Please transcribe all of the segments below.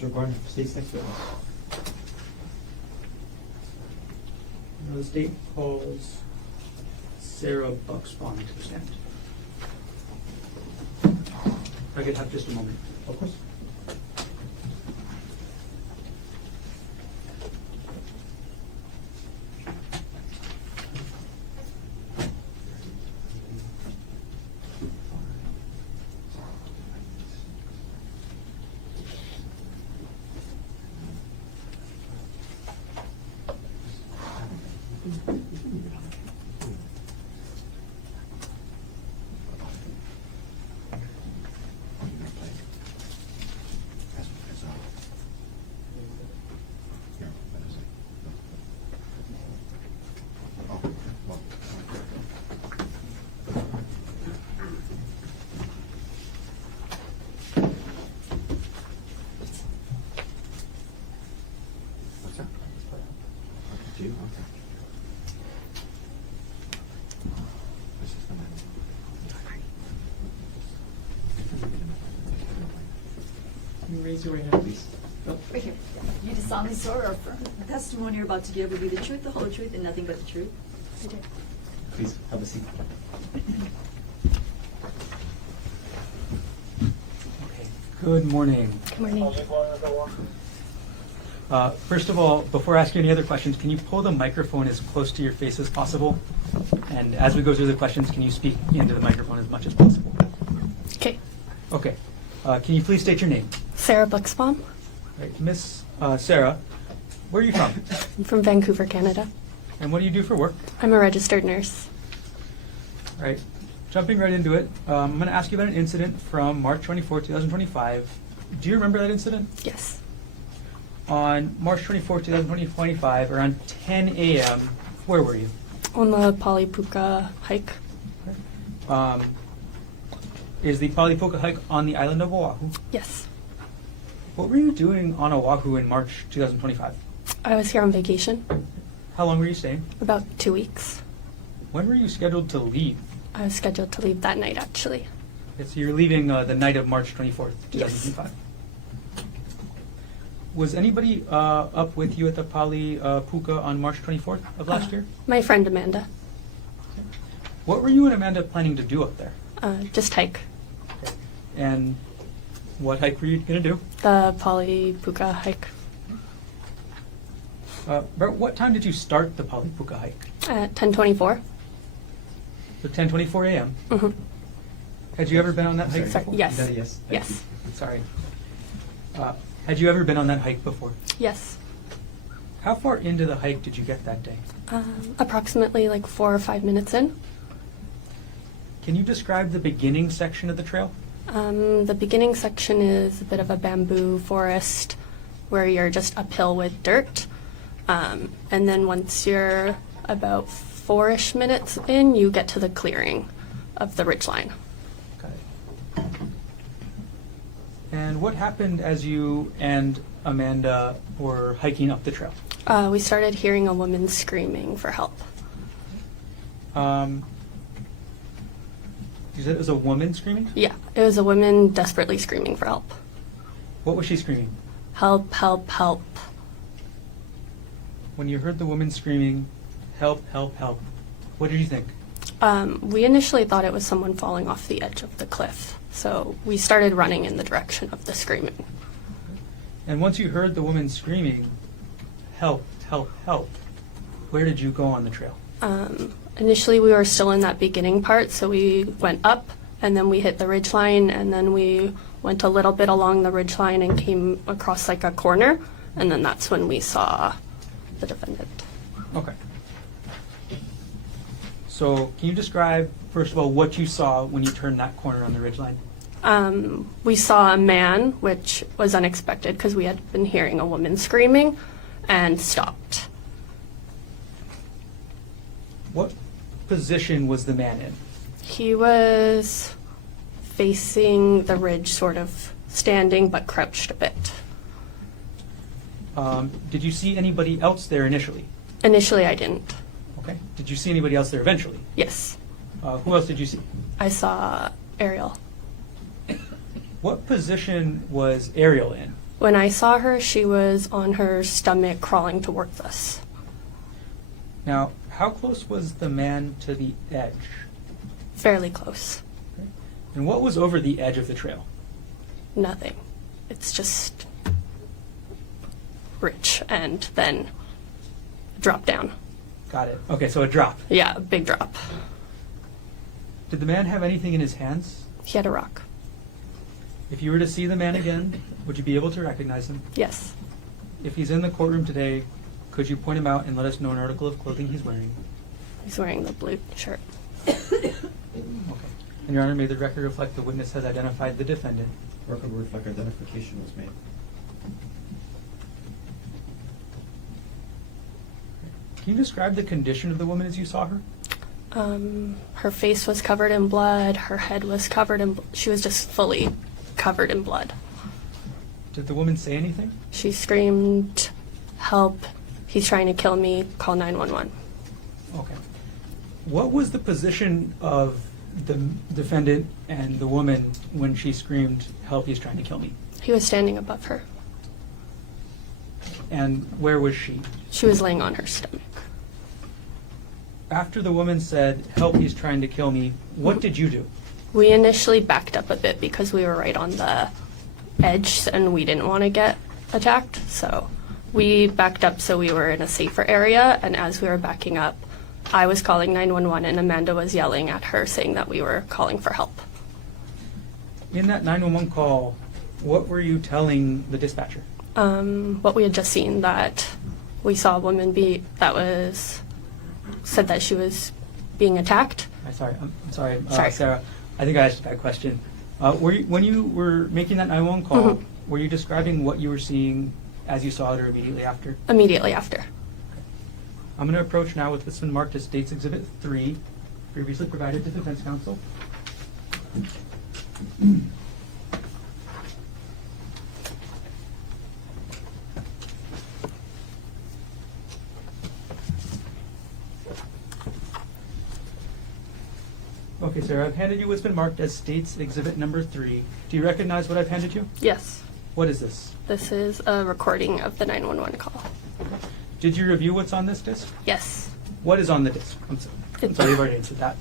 Mr. Barn states next witness. Now the state calls Sarah Buchsbaum to the stand. If I could have just a moment. Of course. Can you raise your right hand, please? Oh. Right here. You do solemnly swear or affirm the testimony you're about to give will be the truth, the whole truth, and nothing but the truth? I do. Please have a seat. Okay. Good morning. Good morning. First of all, before I ask you any other questions, can you pull the microphone as close to your face as possible? And as we go through the questions, can you speak into the microphone as much as possible? Okay. Okay. Can you please state your name? Sarah Buchsbaum. Right. Miss Sarah, where are you from? I'm from Vancouver, Canada. And what do you do for work? I'm a registered nurse. All right. Jumping right into it, I'm going to ask you about an incident from March 24, 2025. Do you remember that incident? Yes. On March 24, 2025, around 10 a.m., where were you? On the Polypuka hike. Is the Polypuka hike on the island of Oahu? Yes. What were you doing on Oahu in March 2025? I was here on vacation. How long were you staying? About 2 weeks. When were you scheduled to leave? I was scheduled to leave that night, actually. Okay, so you're leaving the night of March 24th, Yes. 2025. Was anybody up with you at the Polypuka on March 24th of last year? My friend Amanda. What were you and Amanda planning to do up there? Just hike. And what hike were you going to do? The Polypuka hike About what time did you start the Polypuka hike? at 10:24. So 10:24 a.m. Mm-hmm. Had you ever been on that hike Sorry. before? Yes. Yes. Thank Yes. you. Sorry. Had you ever been on that hike before? Yes. How far into the hike did you get that day? Approximately like 4 or 5 minutes in. Can you describe the beginning section of the trail? The beginning section is a bit of a bamboo forest where you're just uphill with dirt. And then once you're about 4-ish minutes in, you get to the clearing of the ridgeline. Got it. And what happened as you and Amanda were hiking up the trail? We started hearing a woman screaming for help. You said it was a woman screaming? Yeah, it was a woman desperately screaming for help. What was she screaming? Help, help, help. When you heard the woman screaming, help, help, help, what did you think? We initially thought it was someone falling off the edge of the cliff, so we started running in the direction of the screaming. And once you heard the woman screaming, help, help, help, where did you go on the trail? Initially, we were still in that beginning part, so we went up, and then we hit the ridgeline, and then we went a little bit along the ridgeline and came across like a corner, and then that's when we saw the defendant. Okay. So can you describe, first of all, what you saw when you turned that corner on the ridgeline? We saw a man, which was unexpected because we had been hearing a woman screaming, and stopped. What position was the man in? He was facing the ridge, sort of standing but crouched a bit. Did you see anybody else there initially? Initially, I didn't. Okay. Did you see anybody else there eventually? Yes, Who else did you see? I saw Ariel. What position was Ariel in? When I saw her, she was on her stomach crawling towards us. Now, how close was the man to the edge? Fairly close. And what was over the edge of the trail? Nothing. It's just rich and then drop down. Got it. Okay, so a drop. Yeah, a big drop. Did the man have anything in his hands? He had a rock. If you were to see the man again, would you be able to recognize him? Yes. If he's in the courtroom today, could you point him out and let us know an article of clothing he's wearing? He's wearing the blue shirt. Okay. And Your Honor, may the record reflect the witness has identified the defendant. Record will reflect identification was made. Can you describe the condition of the woman as you saw her? Her face was covered in blood. Her head was covered in. She was just fully covered in blood. Did the woman say anything? She screamed, "Help! He's trying to kill me! Call 911." Okay. What was the position of the defendant and the woman when she screamed, "Help, he's trying to kill me"? He was standing above her. And where was she? She was laying on her stomach. After the woman said, "Help, he's trying to kill me," what did you do? We initially backed up a bit because we were right on the edge and we didn't want to get attacked. So we backed up so we were in a safer area. And as we were backing up, I was calling 911 and Amanda was yelling at her saying that we were calling for help. In that 911 call, what were you telling the dispatcher? What we had just seen, that we saw a woman said that she was being attacked. I'm sorry, Sorry. Sarah. I think I asked that question. When you were making that 911 call, were you describing what you were seeing as you saw it or immediately after? Immediately after. I'm going to approach now with what's been marked as State's Exhibit 3, previously provided to defense counsel. Okay, Sarah, I've handed you what's been marked as State's Exhibit number 3. Do you recognize what I've handed you? Yes. What is this? This is a recording of the 911 call. Did you review what's on this disc? Yes. What is on the disc? I'm sorry, you've already answered that.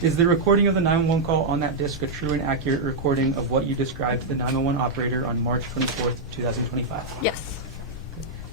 Is the recording of the 911 call on that disc a true and accurate recording of what you described to the 911 operator on March 24th, 2025? Yes.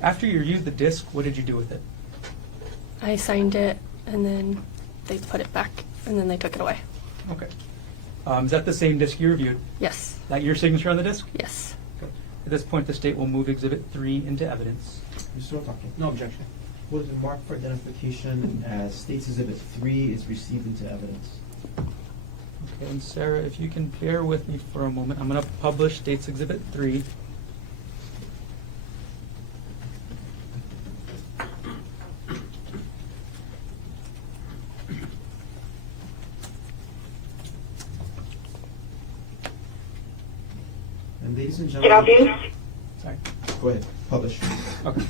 After you reviewed the disc, what did you do with it? I signed it and then they put it back and then they took it away. Okay. Is that the same disc you reviewed? Yes. Is that your signature on the disc? Yes. Okay. At this point, the state will move Exhibit 3 into evidence. You're still talking. No objection. What is marked for identification as State's Exhibit 3 is received into evidence. Okay, and Sarah, if you can bear with me for a moment, I'm going to publish State's Exhibit 3. And ladies and Can I help gentlemen, you? Sorry. go ahead, publish. Okay.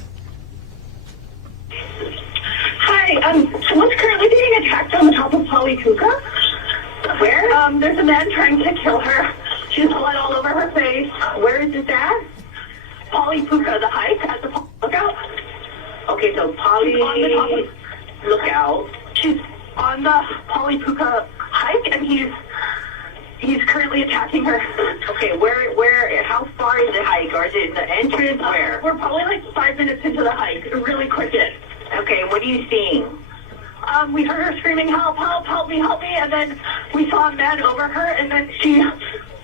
Hi, someone's currently being attacked on the top of Polypuka. Where? There's a man trying to kill her. She's blood all over her face. Where is this at? Polypuka, the hike at the lookout. Okay, so Lookout. She's on the Polypuka hike, and he's currently attacking her. Okay, where, how far is the hike? Or is it the entrance? Where? We're probably like 5 minutes into the hike, really quick in. Okay, what are you seeing? We heard her screaming, help, help, help me, and then we saw a man over her, and then she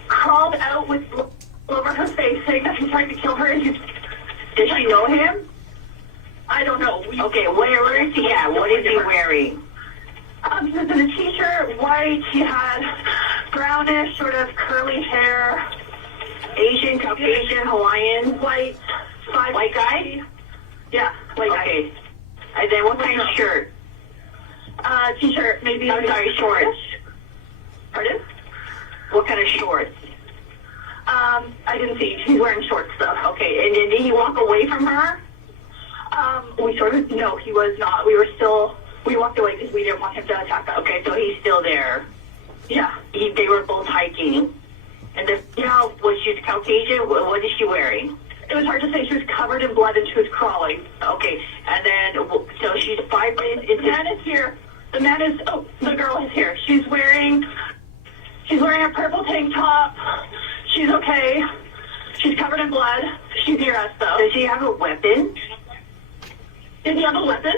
crawled out with blood over her face, saying that he's trying to kill her. Does she know him? I don't know. Okay, where is he at? What is he wearing? He was in a t-shirt, white. He had brownish, sort of curly hair. Asian, Caucasian, Hawaiian, white. White guy? Yeah, white guy. Okay. And then what kind of shirt? T-shirt, maybe. I'm sorry, shorts. Pardon? What kind of shorts? I didn't see. He's wearing shorts, though. Okay, and did he walk away from her? No, he was not. We walked away because we didn't want him to attack us. Okay, so he's still there. Yeah. They were both hiking. And then, you know, was she Caucasian? What is she wearing? It was hard to say. She was covered in blood and she was crawling. Okay, and then, so she's 5 minutes into... The man is here. The man is, oh, the girl is here. She's wearing a purple tank top. She's okay. She's covered in blood. She's near us, though. Does she have a weapon? Did he have a weapon?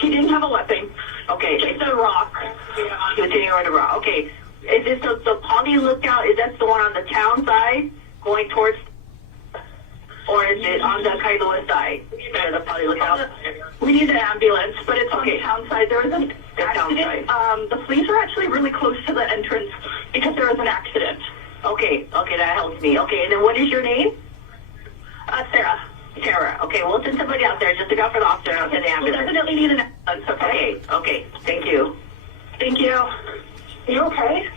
He didn't have a weapon. Okay. It's a rock. He was hitting her with a rock. Okay. Is this the Poly Lookout? Is that the one on the town side going towards, or is it on the Kailua side? The Poly Lookout. We need an ambulance, but it's on the town side. There was an accident. The police are actually really close to the entrance because there was an accident. Okay, that helps me. Okay, and then what is your name? Sarah. Sarah. Okay, we'll send somebody out there just to go for the officer and I'll send the ambulance. We'll definitely need an ambulance, okay? Okay, thank you. Thank you. Are you okay?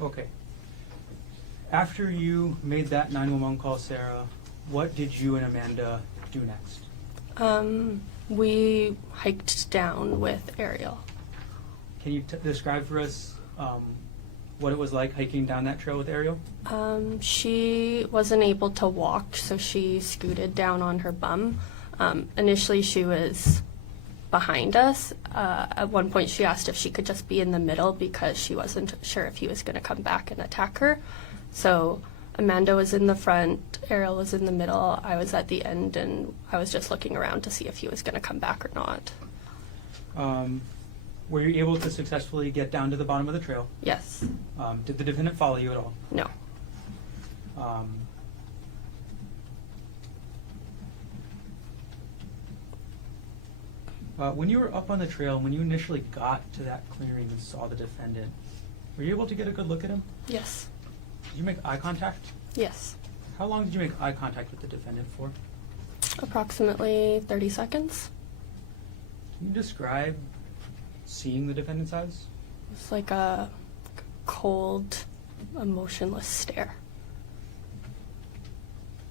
Okay. After you made that 911 call, Sarah, what did you and Amanda do next? We hiked down with Ariel. Can you describe for us what it was like hiking down that trail with Ariel? She wasn't able to walk, so she scooted down on her bum. Initially, she was behind us. At one point, she asked if she could just be in the middle because she wasn't sure if he was going to come back and attack her. So Amanda was in the front, Ariel was in the middle, I was at the end, and I was just looking around to see if he was going to come back or not. Were you able to successfully get down to the bottom of the trail? Yes. Did the defendant follow you at all? No. When you were up on the trail, when you initially got to that clearing and saw the defendant, were you able to get a good look at him? Yes. Did you make eye contact? Yes. How long did you make eye contact with the defendant for? Approximately 30 seconds. Can you describe seeing the defendant's eyes? It's like a cold, emotionless stare.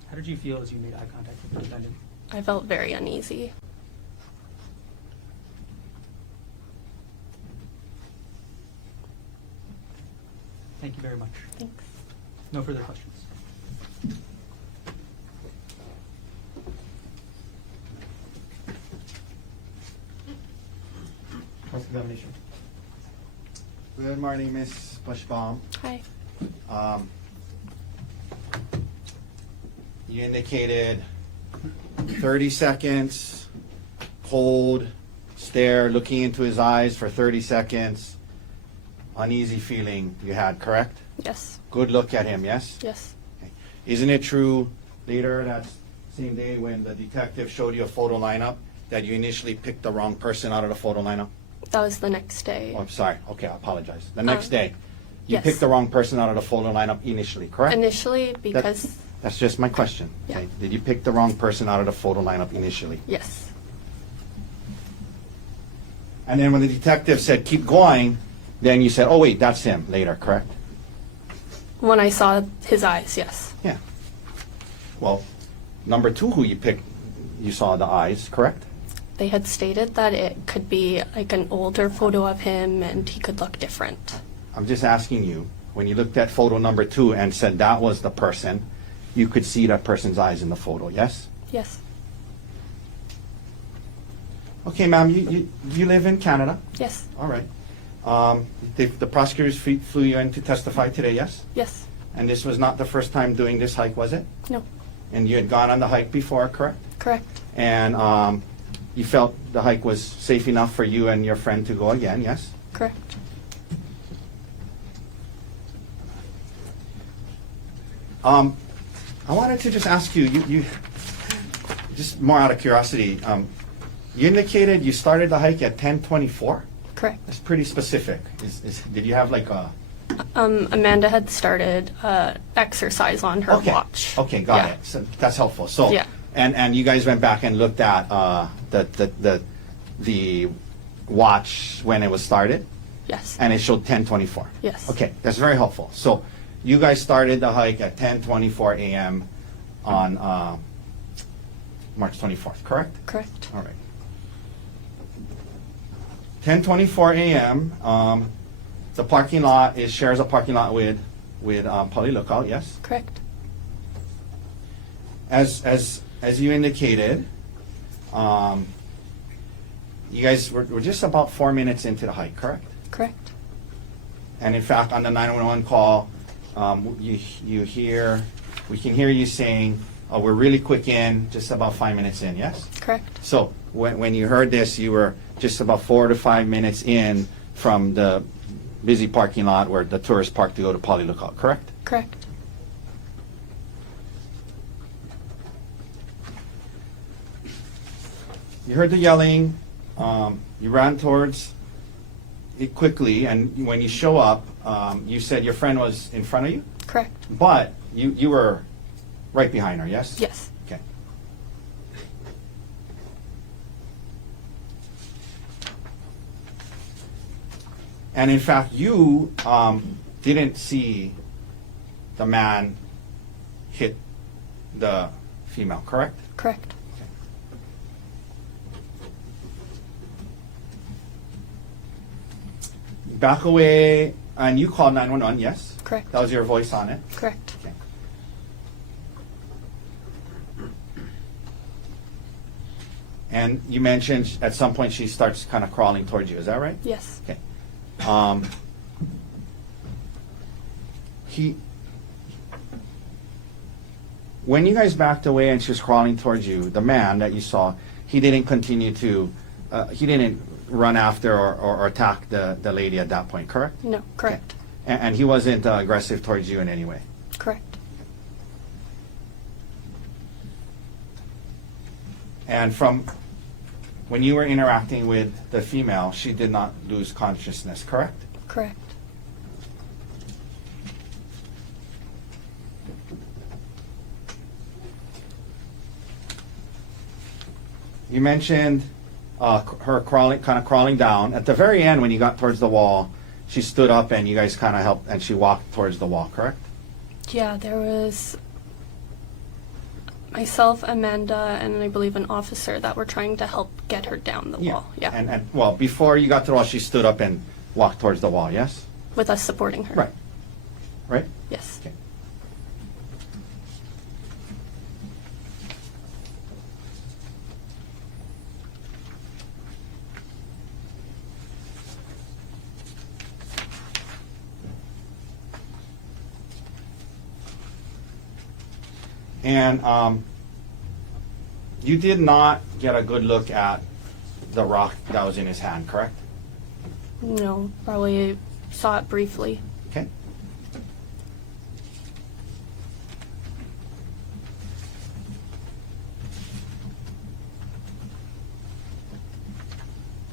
How did you feel as you made eye contact with the defendant? I felt very uneasy. Thank you very much. Thanks. No further questions. Cross-examination. Good morning, Miss Buchsbaum. Hi. You indicated 30 seconds, cold stare, looking into his eyes for 30 seconds, uneasy feeling you had, correct? Yes. Good look at him, yes? Yes. Okay. Isn't it true later that same day when the detective showed you a photo lineup that you initially picked the wrong person out of the photo lineup? That was the next day. Oh, I'm sorry. Okay, I apologize. The next day, you yes. picked the wrong person out of the photo lineup initially, correct? Initially, because That's just my question. Yeah. Okay. Did you pick the wrong person out of the photo lineup initially? yes. And then when the detective said, keep going, then you said, oh, wait, that's him later, correct? When I saw his eyes, yes. Yeah. Well, number two who you picked, you saw the eyes, correct? They had stated that it could be like an older photo of him and he could look different. I'm just asking you, when you looked at photo number two and said that was the person, you could see that person's eyes in the photo, yes? Yes. Okay, ma'am, you live in Canada? Yes. All right. The prosecutors flew you in to testify today, yes? Yes. And this was not the first time doing this hike, was it? No. And you had gone on the hike before, correct? Correct. And you felt the hike was safe enough for you and your friend to go again, yes? Correct. I wanted to just ask you, just more out of curiosity, you indicated you started the hike at 10:24? Correct. That's pretty specific. Did you have like a... Amanda had started exercise on her Okay. watch. Okay, got Yeah. it. So that's helpful. So, Yeah. and you guys went back and looked at the watch when it was started, Yes. and it showed 10:24. Yes. Okay, that's very helpful. So, you guys started the hike at 10:24 a.m. on March 24th, correct? Correct. All right. 10:24 a.m. The parking lot shares a parking lot with Poly Lookout. Yes. Correct. As you indicated, you guys were just about 4 minutes into the hike, correct? Correct. And in fact, on the 911 call, we can hear you saying, we're really quick in, just about 5 minutes in, yes? Correct. So when you heard this, you were just about 4 to 5 minutes in from the busy parking lot where the tourists park to go to Poly Lookout, correct? Correct. You heard the yelling, you ran towards it quickly, and when you show up, you said your friend was in front of you, Correct. but you were right behind her, yes? Yes. Okay. And in fact, you didn't see the man hit the female, correct? Correct. Back away, and you called 911, yes? Correct. That was your voice on it? Correct. Okay. And you mentioned at some point she starts kind of crawling towards you, is that right? Yes. Okay. When you guys backed away and she was crawling towards you, the man that you saw, he didn't continue to, he didn't run after or attack the lady at that point, correct? No. Correct. And he wasn't aggressive towards you in any way? Correct. And from when you were interacting with the female, she did not lose consciousness, correct? Correct. You mentioned her crawling down. At the very end, when you got towards the wall, she stood up and you guys kind of helped, and she walked towards the wall, correct? Yeah, there was myself, Amanda, and I believe an officer that were trying to help get her down the wall. Yeah. And well, before you got to the wall, she stood up and walked towards the wall, yes? With us supporting her. Right. Right? Yes. Okay. And you did not get a good look at the rock that was in his hand, correct? No, probably saw it briefly. Okay.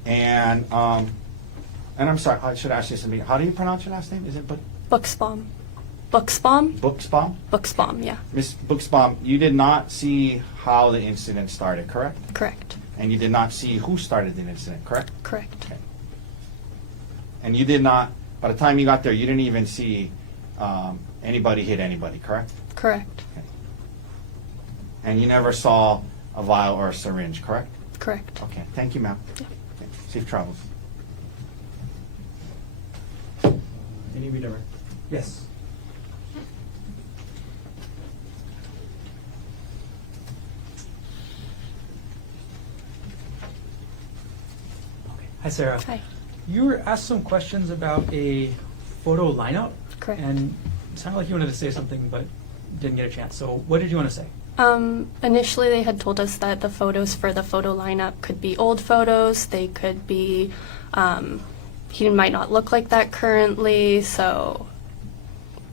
And I'm sorry, I should ask you something. How do you pronounce your last name? Is it Buchsbaum. Buchsbaum? Buchsbaum? Buchsbaum, yeah. Miss Buchsbaum, you did not see how the incident started, correct? Correct. And you did not see who started the incident, correct? Correct. Okay. And you did not, by the time you got there, you didn't even see anybody hit anybody, correct? Correct. Okay. And you never saw a vial or a syringe, correct? Correct. Okay, thank you, ma'am. Yeah. Okay. Safe travels. Any redirect? Yes. Hi, Sarah. Hi. You were asked some questions about a photo lineup. Correct. And it sounded like you wanted to say something, but didn't get a chance. So what did you want to say? Initially, they had told us that the photos for the photo lineup could be old photos. They could be, he might not look like that currently, so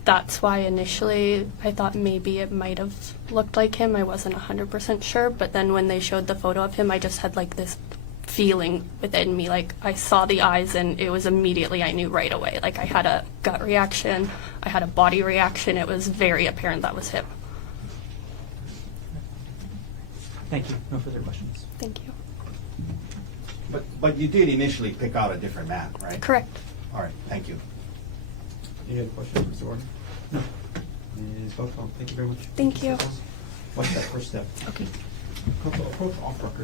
that's why initially I thought maybe it might have looked like him. I wasn't 100% sure, but then when they showed the photo of him, I just had like this feeling within me, like I saw the eyes and it was immediately, I knew right away. Like I had a gut reaction, I had a body reaction. It was very apparent that was him. Thank you. No further questions. Thank you. But you did initially pick out a different man, right? Correct. All right, thank you. Any other questions, Mr. Warden? No. Ms. Buchsbaum, thank you very much. Thank you. What's that first step? Okay. Approach off record.